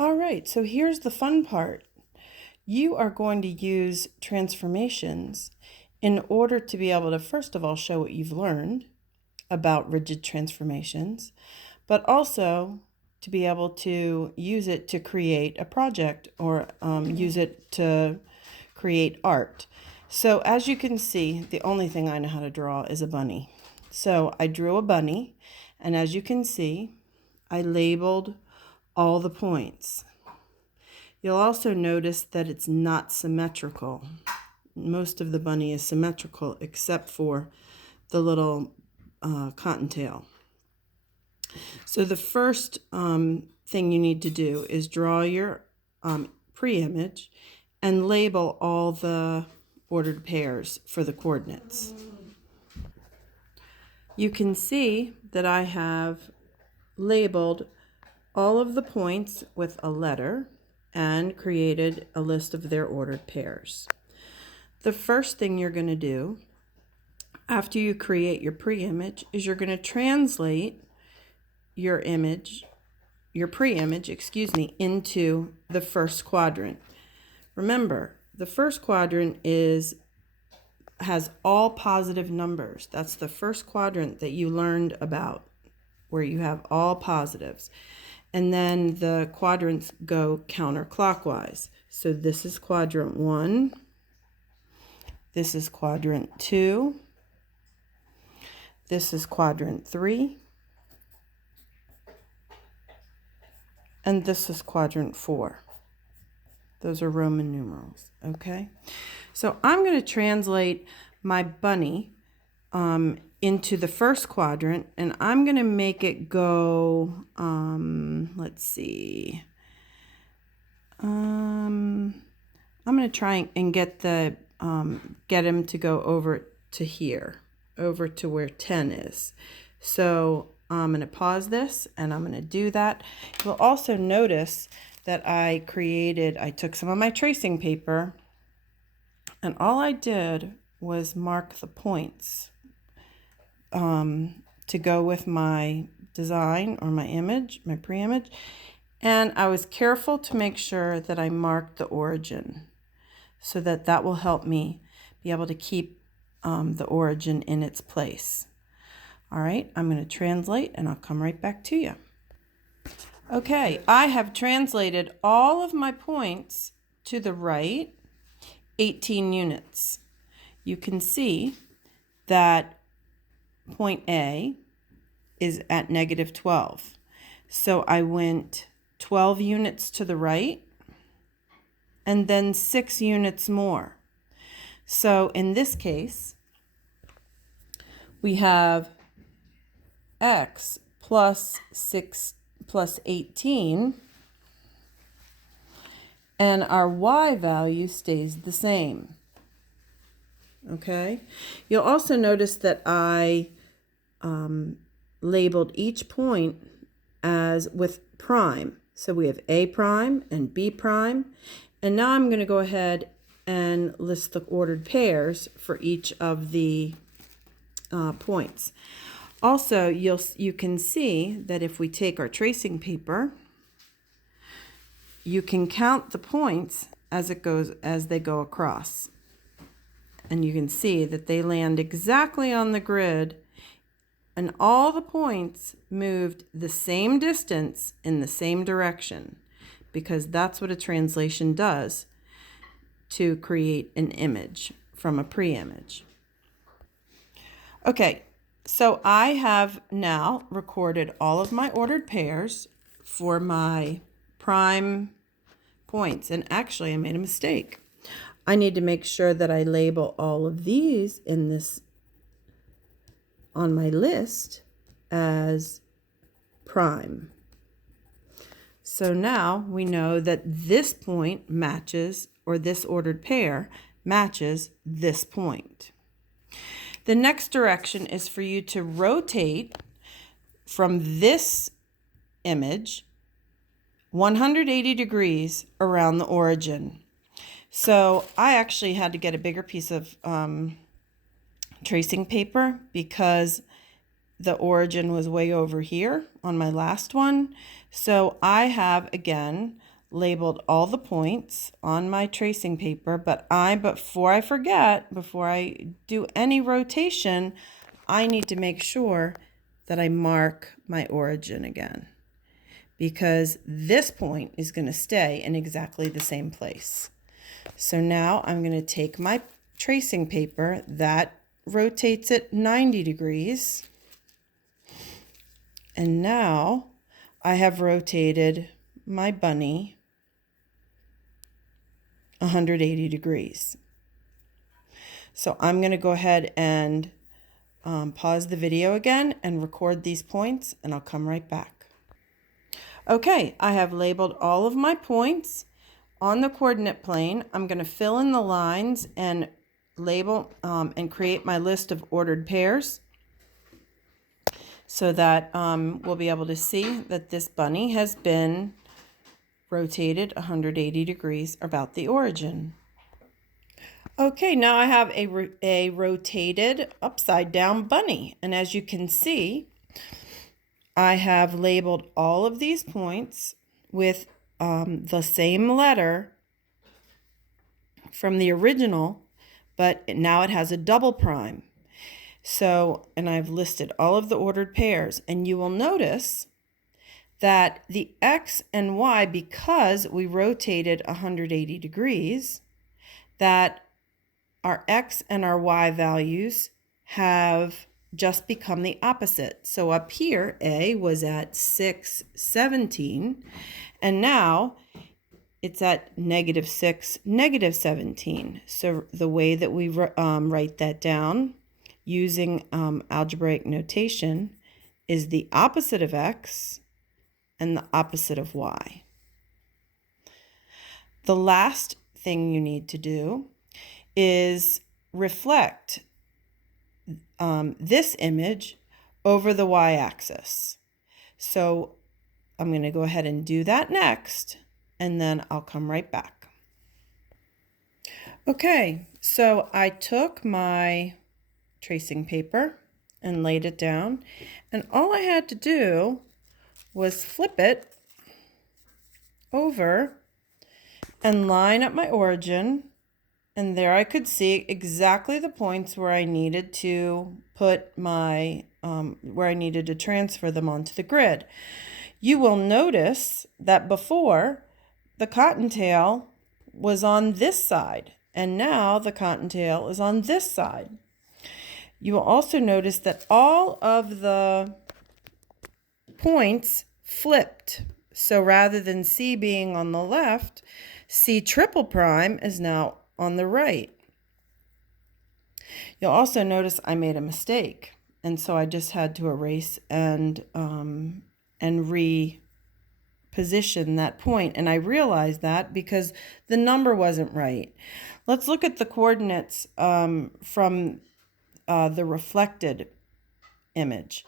All right, so here's the fun part. You are going to use transformations in order to be able to, first of all, show what you've learned about rigid transformations, but also to be able to use it to create a project or use it to create art. So as you can see, the only thing I know how to draw is a bunny. So I drew a bunny, and as you can see, I labeled all the points. You'll also notice that it's not symmetrical. Most of the bunny is symmetrical except for the little cottontail. So the first thing you need to do is draw your pre-image and label all the ordered pairs for the coordinates. You can see that I have labeled all of the points with a letter and created a list of their ordered pairs. The first thing you're going to do after you create your pre-image is you're going to translate your image, your pre-image, into the first quadrant. Remember, the first quadrant has all positive numbers. That's the first quadrant that you learned about, where you have all positives. And then the quadrants go counterclockwise. So this is quadrant 1. This is quadrant 2. This is quadrant 3. And this is quadrant 4. Those are Roman numerals, okay? So I'm going to translate my bunny into the first quadrant, and I'm going to make it go, let's see. I'm going to try and get him to go over to here, over to where 10 is. So I'm going to pause this, and I'm going to do that. You'll also notice that I took some of my tracing paper, and all I did was mark the points to go with my design or my image, my pre-image. And I was careful to make sure that I marked the origin so that that will help me be able to keep the origin in its place. All right, I'm going to translate and I'll come right back to you. Okay, I have translated all of my points to the right, 18 units. You can see that point A is at -12. So I went 12 units to the right and then 6 units more. So in this case, we have x plus 6 plus 18, and our y value stays the same. Okay, you'll also notice that I labeled each point as with prime. So we have A prime and B prime, and now I'm going to go ahead and list the ordered pairs for each of the points. Also, you can see that if we take our tracing paper, you can count the points as they go across. And you can see that they land exactly on the grid, and all the points moved the same distance in the same direction, because that's what a translation does to create an image from a pre-image. Okay. So I have now recorded all of my ordered pairs for my prime points. And actually, I made a mistake. I need to make sure that I label all of these on my list as prime. So now we know that this point matches, or this ordered pair matches this point. The next direction is for you to rotate from this image 180 degrees around the origin. So I actually had to get a bigger piece of tracing paper because the origin was way over here on my last one. So I have, again, labeled all the points on my tracing paper, but before I forget, before I do any rotation, I need to make sure that I mark my origin again, because this point is going to stay in exactly the same place. So now I'm going to take my tracing paper that rotates it 90 degrees, and now I have rotated my bunny 180 degrees. So I'm going to go ahead and pause the video again and record these points, and I'll come right back. Okay, I have labeled all of my points on the coordinate plane. I'm going to fill in the lines and label and create my list of ordered pairs so that we'll be able to see that this bunny has been rotated 180 degrees about the origin. Okay, now I have a rotated upside down bunny, and as you can see, I have labeled all of these points with the same letter from the original, but now it has a double prime. So, and I've listed all of the ordered pairs, and you will notice that the X and Y, because we rotated 180 degrees, that our X and our Y values have just become the opposite. So up here, A was at 617, and now it's at -6, -17. So the way that we write that down using algebraic notation is the opposite of X and the opposite of Y. The last thing you need to do is reflect this image over the y-axis. So I'm going to go ahead and do that next, and then I'll come right back. Okay, so I took my tracing paper and laid it down, and all I had to do was flip it over and line up my origin, and there I could see exactly the points where I needed to put my, where I needed to transfer them onto the grid. You will notice that before the cottontail was on this side, and now the cottontail is on this side. You will also notice that all of the points flipped. So rather than C being on the left, C triple prime is now on the right. You'll also notice I made a mistake, and so I just had to erase and reposition that point, and I realized that because the number wasn't right. Let's look at the coordinates from the reflected image,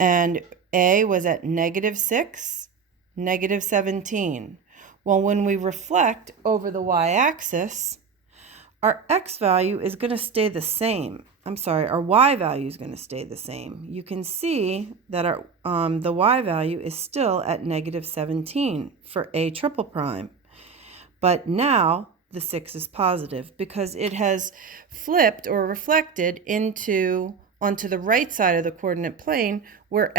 and A was at -6, -17. Well, when we reflect over the y-axis, our x value is going to stay the same. Our y value is going to stay the same. You can see that our the y value is still at -17 for A triple prime. But now the 6 is positive because it has flipped or reflected onto the right side of the coordinate plane where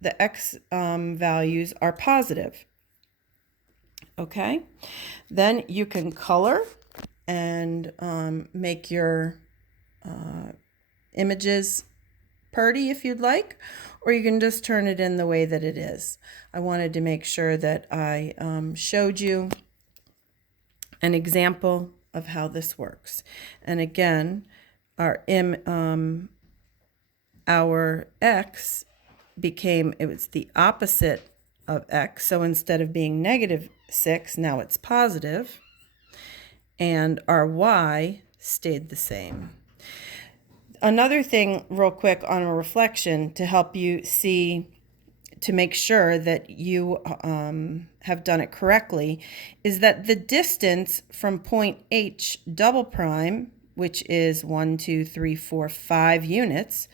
the x values are positive. Okay, then you can color and make your images pretty if you'd like, or you can just turn it in the way that it is. I wanted to make sure that I showed you an example of how this works. And again, our x it was the opposite of x. So instead of being -6, now it's positive. And our y stayed the same. Another thing real quick on a reflection to help you see, to make sure that you have done it correctly, is that the distance from point H double prime, which is 1, 2, 3, 4, 5 units,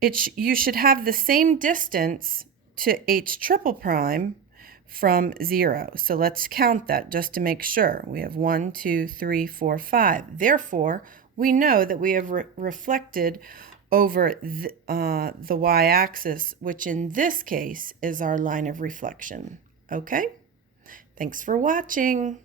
you should have the same distance to H triple prime from 0. So let's count that just to make sure. We have 1, 2, 3, 4, 5. Therefore, we know that we have reflected over the y-axis, which in this case is our line of reflection. Okay? Thanks for watching.